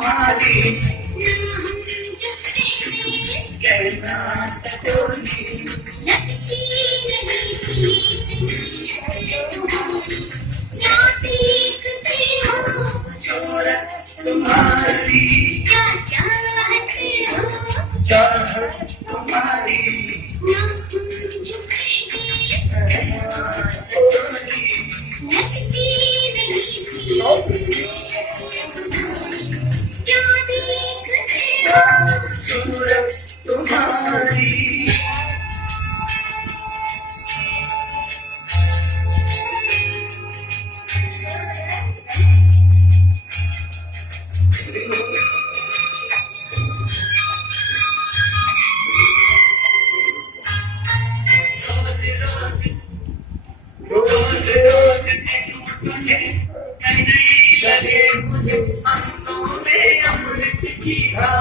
तुम्हारी कहना सकोगी लगती नहीं थी क्या देखते हो सूरत तुम्हारी क्या चाहते हो चाहत तुम्हारी ना हम झुकेंगे कहना सकोगी लगती नहीं थी क्या देखते हो सूरत तुम्हारी रोज रोज देखूं तुझे कहीं लगे मुझे अंतों में अमृत की धारा